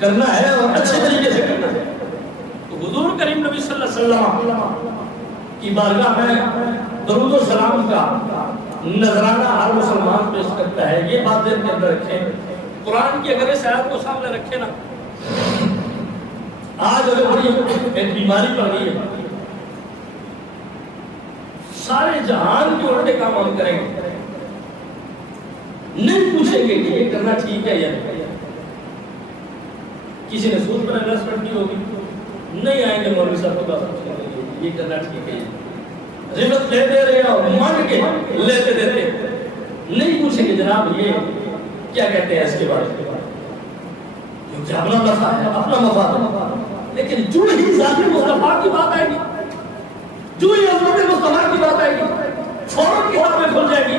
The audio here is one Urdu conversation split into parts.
کرنا ہے اور اچھے طریقے سے کرنا ہے۔ تو حضور کریم نبی صلی اللہ علیہ وسلم کی بارگاہ میں درود و سلام کا نذرانہ ہر مسلمان پیش کرتا ہے۔ یہ بات ذہن کے اندر رکھیں، قرآن کی اگر اس آیت کو سامنے رکھے نا، آج اگر بڑی ایک بیماری پڑ گئی ہے، سارے جہان کے الٹے کام ہم کریں گے، نہیں پوچھیں گے کہ یہ کرنا ٹھیک ہے یا نہیں۔ کسی نے سود پر انویسٹمنٹ کی ہوگی، نہیں آئیں گے مولوی صاحب کو بات پوچھیں گے یہ کرنا ٹھیک ہے، رشوت لے دے رہے ہیں مان کے لیتے دیتے، نہیں پوچھیں گے جناب یہ کیا کہتے ہیں اس کے بارے میں، کیونکہ اپنا نفع ہے، اپنا مفاد ہے۔ لیکن جو ہی ذات مصطفیٰ کی بات آئے گی، جو ہی عظمت مصطفیٰ کی بات آئے گی، فوراً کتابیں کھل جائے گی،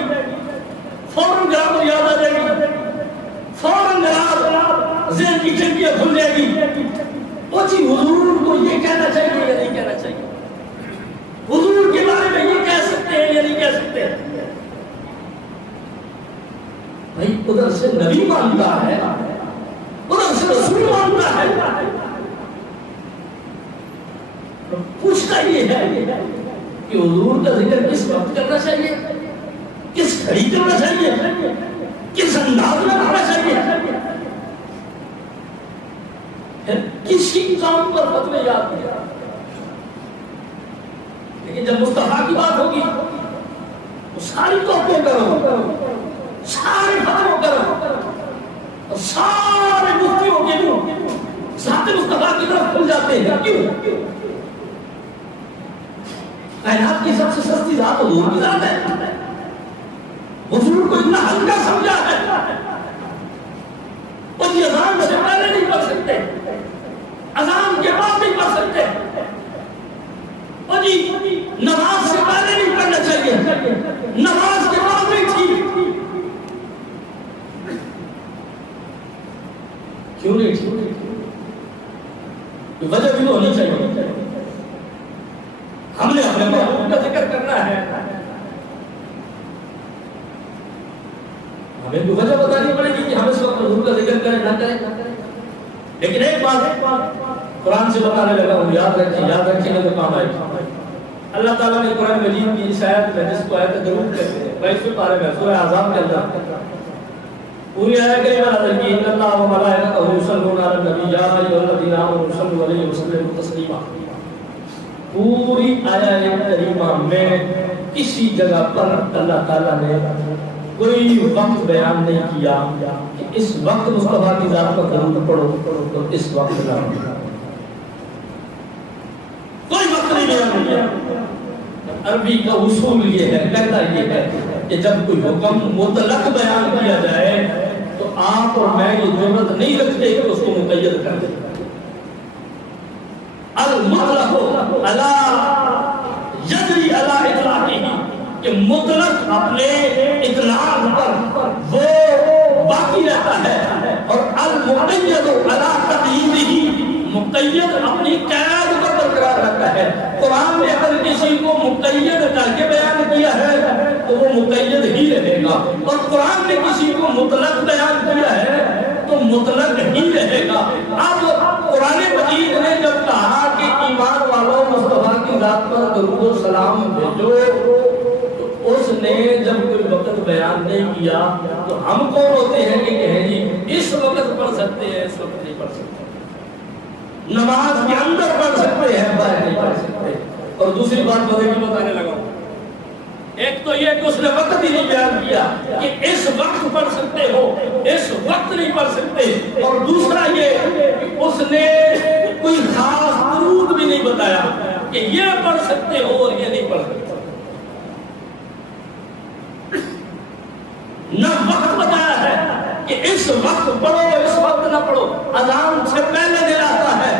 فوراً گرامر یاد آ جائے گی، فوراً ذہن کی کھڑکیاں کھل جائے گی۔ وہ جی حضور کو یہ کہنا چاہیے یا نہیں کہنا چاہیے، حضور کے بارے میں یہ کہہ سکتے ہیں یا نہیں کہہ سکتے ہیں۔ بھائی ادھر سے نبی مانتا ہے، ادھر سے رسول مانتا ہے، پوچھتا یہ ہے کہ حضور کا ذکر کس وقت کرنا چاہیے، کس گھڑی کرنا چاہیے، کس انداز میں کرنا چاہیے، کسی کام پر فتوے یاد نہیں۔ لیکن جب مصطفیٰ کی بات ہوگی تو ساری توقع کرو، سارے فتووں کرو، سارے مفتیوں کے منہ ذات مصطفیٰ کی طرف کھل جاتے ہیں۔ کیوں؟ کائنات کی سب سے سستی ذات حضور کی ذات ہے، حضور کو اتنا ہلکا سمجھا ہے۔ اور یہ اذان سے پہلے نہیں پڑھ سکتے، اذان کے بعد نہیں پڑھ سکتے، اور جی نماز سے پہلے نہیں پڑھنا چاہیے، نماز کے بعد نہیں ٹھیک۔ کیوں نہیں ٹھیک؟ وجہ بھی تو ہونی چاہیے۔ ہم نے اپنے محبوب کا ذکر کرنا ہے، ہمیں کوئی وجہ بتانی پڑے گی کہ ہم اس وقت حضور کا ذکر کریں نہ کریں۔ لیکن ایک بات قرآن سے بتانے لگا ہوں، یاد رکھیں گے تو کام آئے گا۔ اللہ تعالیٰ نے قرآن مجید کی اس آیت میں، جس کو آیت درود کہتے ہیں، 22ویں پارے میں سورہ احزاب کے اندر پوری آیت ہے کہ ان اللہ و ملائکتہ یصلون علی النبی یا ایھا الذین آمنوا صلوا علیہ وسلموا تسلیما۔ پوری آیت کریمہ میں کسی جگہ پر اللہ تعالیٰ نے کوئی وقت بیان نہیں کیا کہ اس وقت مصطفیٰ کی ذات پر درود پڑھو تو اس وقت نہ، کوئی وقت نہیں بیان کیا۔ عربی کا اصول یہ ہے، کہتا یہ ہے کہ جب کوئی حکم مطلق بیان کیا جائے تو آپ اور میں یہ ضرورت نہیں رکھتے کہ اس کو مقید کر دیں۔ المطلق علی یجری علی اطلاقہ، کہ مطلق اپنے اطلاق پر وہ باقی رہتا ہے، اور المقید علی تقییدہ، مقید اپنی قید پر برقرار رہتا ہے۔ قرآن نے اگر کسی کو مقید کر کے بیان کیا ہے تو وہ مقید ہی رہے گا، اور قرآن نے کسی کو مطلق بیان کیا ہے تو مطلق ہی رہے گا۔ اب قرآن مجید نے جب کہا کہ ایمان والوں مصطفیٰ کی ذات پر درود و سلام بھیجو، تو اس نے جب کوئی وقت بیان نہیں کیا تو ہم کون ہوتے ہیں کہ کہیں جی اس وقت پڑھ سکتے ہیں، اس وقت نہیں پڑھ سکتے، نماز کے اندر پڑھ سکتے ہیں، باہر نہیں پڑھ سکتے۔ اور دوسری بات بتانے لگا ہوں، ایک تو یہ کہ اس نے وقت ہی نہیں بیان کیا کہ اس وقت پڑھ سکتے ہو، اس وقت نہیں پڑھ سکتے، اور دوسرا یہ کہ اس نے کوئی خاص درود بھی نہیں بتایا کہ یہ پڑھ سکتے ہو اور یہ نہیں پڑھ سکتے، نہ وقت بتایا ہے کہ اس وقت پڑھو اس وقت نہ پڑھو۔ اذان سے پہلے دل آتا ہے،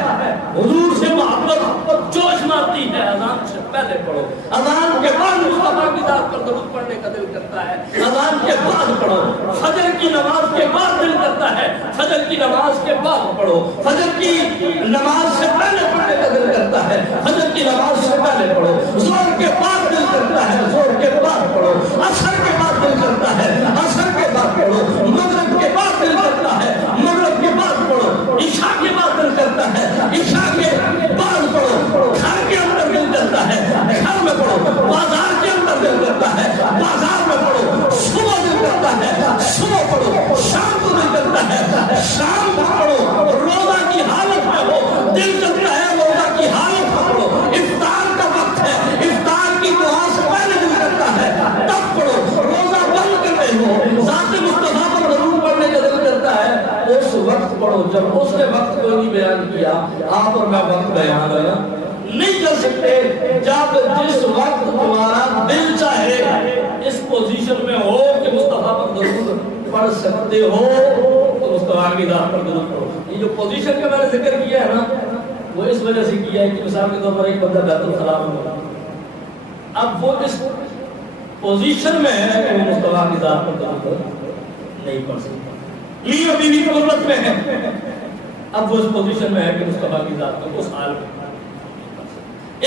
حضور سے محبت جوش مارتی ہے، اذان سے پہلے پڑھو، اذان کے بعد مصطفیٰ کی ذات پر درود پڑھنے کا دل کرتا ہے، اذان کے بعد پڑھو، فجر کی نماز کے بعد دل کرتا ہے، فجر کی نماز کے بعد پڑھو، فجر کی نماز سے پہلے پڑھنے کا دل کرتا ہے، فجر کی نماز سے پہلے پڑھو، ظہر کے بعد دل کرتا ہے، ظہر کے بعد پڑھو، عصر کے بعد دل کرتا ہے، عصر کے بعد پڑھو، مغرب کے بعد دل کرتا ہے، مغرب کے بعد پڑھو، عشاء پڑھو. جب اس نے وقت کوئی نہیں بیان کیا, آپ اور میں وقت بیان نہیں کر سکتے. جب جس وقت تمہارا دل چاہے اس پوزیشن میں ہو کہ مصطفیٰ پر درود پڑھ سکتے ہو تو مصطفیٰ کی ذات پر درود پڑھو. یہ جو پوزیشن کا میں نے ذکر کیا ہے نا, وہ اس وجہ سے کیا ہے کہ مثال کے طور پر ایک بندہ بیت الخلاء میں ہوگا, اب وہ اس پوزیشن میں ہے کہ وہ مصطفیٰ کی ذات پر درود نہیں پڑھ سکتا. میاں بیوی قربت میں ہے, اب وہ اس پوزیشن میں ہے کہ مصطفیٰ کی ذات پر اس حال میں.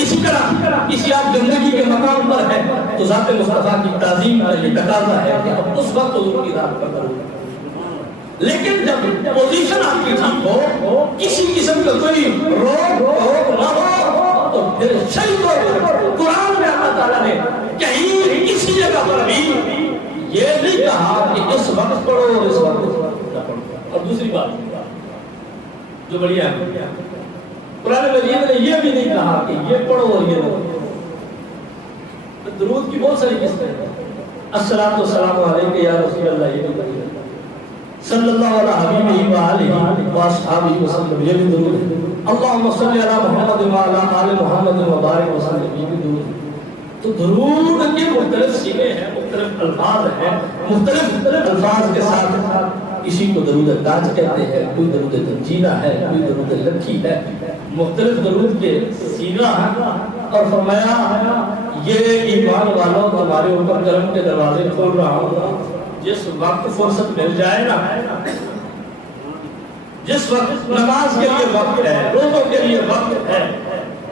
اسی طرح کسی آپ زندگی کے مقام پر ہے تو ذات مصطفیٰ کی تعظیم کا یہ تقاضا ہے کہ اب اس وقت حضور کی ذات پر درود. لیکن جب پوزیشن آپ کی ٹھیک ہو, کسی قسم کا کوئی روک نہ ہو, تو پھر صحیح طور پر قرآن میں اللہ تعالیٰ نے کہیں کسی جگہ پر بھی یہ نہیں کہا کہ اس وقت پڑھو اور اس وقت نہ پڑھو. اور دوسری بات جو بڑی ہے, قرآن مجید نے یہ بھی نہیں کہا کہ یہ پڑھو اور یہ نہ پڑھو. درود کی بہت ساری قسمیں ہیں. الصلاۃ والسلام علیک یا رسول اللہ, یہ بھی درود ہے. صلی اللہ علیہ حبیبہ و آلہ و اصحابہ وسلم, یہ بھی درود ہے. اللہم صلی علی محمد و علی آل محمد و بارک وسلم, یہ بھی درود ہے. تو درود کے مختلف سیغے ہیں, مختلف الفاظ ہیں, مختلف الفاظ کے ساتھ کسی کو درود تاج کہتے ہیں, کوئی درود تنجیدہ ہے, کوئی درود لکھی ہے, مختلف درود کے سیغہ ہیں. اور فرمایا یہ ایمان والوں تمہارے اوپر کرم کے دروازے کھول رہا ہوں, جس وقت فرصت مل جائے نا, جس وقت نماز کے لیے وقت ہے, روزوں کے لیے وقت ہے,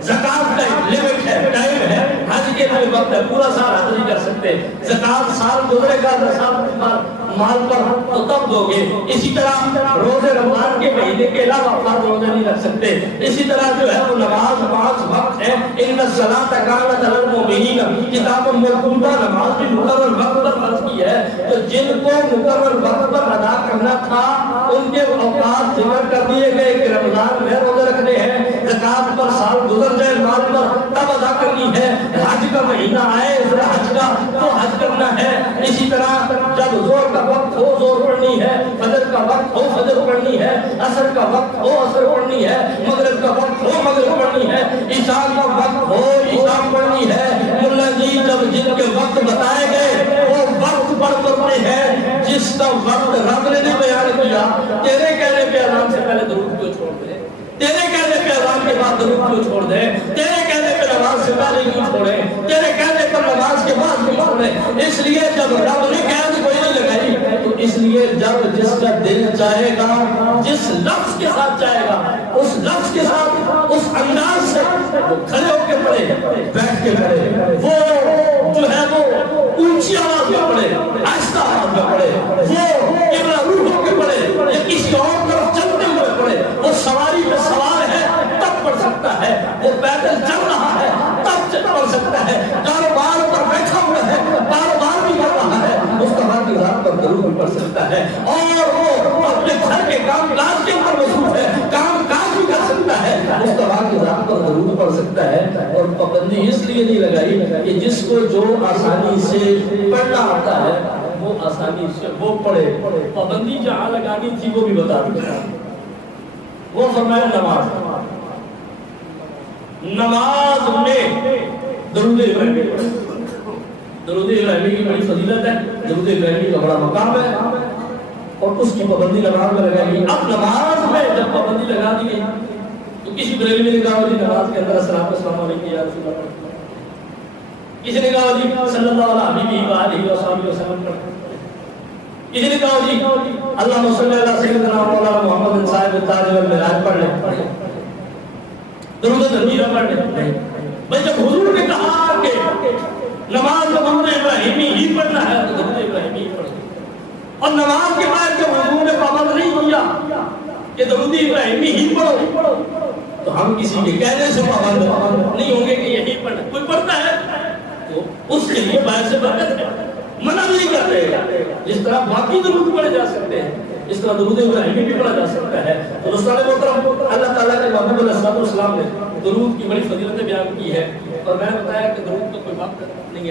زکات کا لیمٹ ہے, ٹائم ہے, حج کے لیے وقت ہے, پورا سال حج نہیں کر سکتے, زکات سال گزرے گا نصاب مال پر تو تب دو گے. اسی طرح روزے رمضان کے مہینے کے علاوہ فرض روزے نہیں رکھ سکتے. اسی طرح جو ہے وہ نماز 5 وقت ہے, ان الصلاۃ کانت علی المؤمنین کتابا موقوتا, نماز بھی مقرر وقت پر فرض کی ہے. تو جن کو مقرر وقت پر ادا کرنا تھا ان کے اوقات ذکر کر دیے گئے کہ رمضان میں روزے رکھنے ہیں, زکات پر سال گزر جائے مال پر تب ادا کرنی ہے, حج کا مہینہ آئے حج کا تو حج کرنا ہے. اسی طرح جب زور کا وقت ہو زور پڑھنی ہے, فجر کا وقت ہو فجر پڑھنی ہے, عصر کا وقت ہو عصر پڑھنی ہے, مغرب کا وقت ہو مغرب پڑھنی ہے, عشاء کا وقت ہو عشاء پڑھنی ہے. مولا جی جب جن کے وقت بتائے گئے وہ وقت پڑھ کرتے ہیں جس کا وقت رب نے نہیں بیان کیا. تیرے کہنے پہ اذان سے پہلے درود کیوں چھوڑ دے, تیرے کہنے پہ اذان کے بعد درود کیوں چھوڑ دے, تیرے کہنے پہ نماز سے پہلے کیوں چھوڑے, تیرے کہنے پر نماز کے بعد کیوں چھوڑے. اس لیے جب رب نے قید کوئی نہیں لگائی تو اس لیے جب جس کا دل چاہے گا, جس لفظ کے ساتھ چاہے گا, اس لفظ کے ساتھ اس انداز سے وہ کھڑے ہو کے پڑھے, بیٹھ کے پڑھے, وہ جو ہے وہ اونچی آواز میں پڑھے, آہستہ آواز میں پڑھے, وہ قبلہ روح ہو کے پڑھے یا کسی اور طرف چلتے ہوئے پڑھے. وہ سواری پہ سوار ہے تب پڑھ سکتا ہے, وہ پیدل چل رہا ہے تب پڑھ سکتا ہے, کاروبار پر بیٹھا ہوا ہے کاروبار بھی کر رہا ہے, مصطفیٰ کی ذات پر درود بھی پڑھ سکتا ہے. اور وہ اپنے گھر کے کام کاج کے اوپر مصروف ہے, کام کاج بھی کر سکتا ہے, مصطفیٰ کی ذات پر درود پڑھ سکتا ہے. اور پابندی اس لیے نہیں لگائی کہ جس کو جو آسانی سے پڑھنا آتا ہے وہ آسانی سے وہ پڑھے. پابندی جہاں لگانی تھی وہ بھی بتا دیا. وہ فرمایا نماز میں درود ابراہیمی, درود ابراہیمی کی بڑی فضیلت ہے, درود ابراہیمی کا بڑا مقام ہے اور اس کی پابندی نماز میں لگائی گئی. اب نماز میں جب پابندی لگا دی گئی تو کسی بریلوی نے کہا جی نماز کے اندر السلام علیکم یا رسول اللہ, کسی نے کہا جی صلی اللہ علیہ وسلم, کسی نے کہا جی اللہم صلی اللہ سیدنا مولانا محمد صاحب تاج والمعراج پڑھ لیں, درود تنزیلہ پڑھ لیں. بھئی جب حضور نے کہا کہ نماز میں درود ابراہیمی ہی پڑھنا ہے تو درود ابراہیمی ہی پڑھنا ہے. اور نماز کے بعد جب حضور نے پابند نہیں کیا کہ درود ابراہیمی ہی پڑھو تو ہم کسی کے کہنے سے پابند نہیں ہوں گے کہ یہی پڑھنا. کوئی پڑھتا ہے تو اس کے لیے باعث برکت ہے, منع نہیں کرتے. جس طرح باقی درود پڑھے جا سکتے ہیں اس طرح درود ابراہیمی بھی پڑھا جا سکتا ہے. تو دوستان محترم, اللہ تعالیٰ کے محبوب علیہ السلام نے درود کی بڑی فضیلتیں بیان کی ہے اور میں نے بتایا کہ درود کا کوئی وقت نہیں ہے.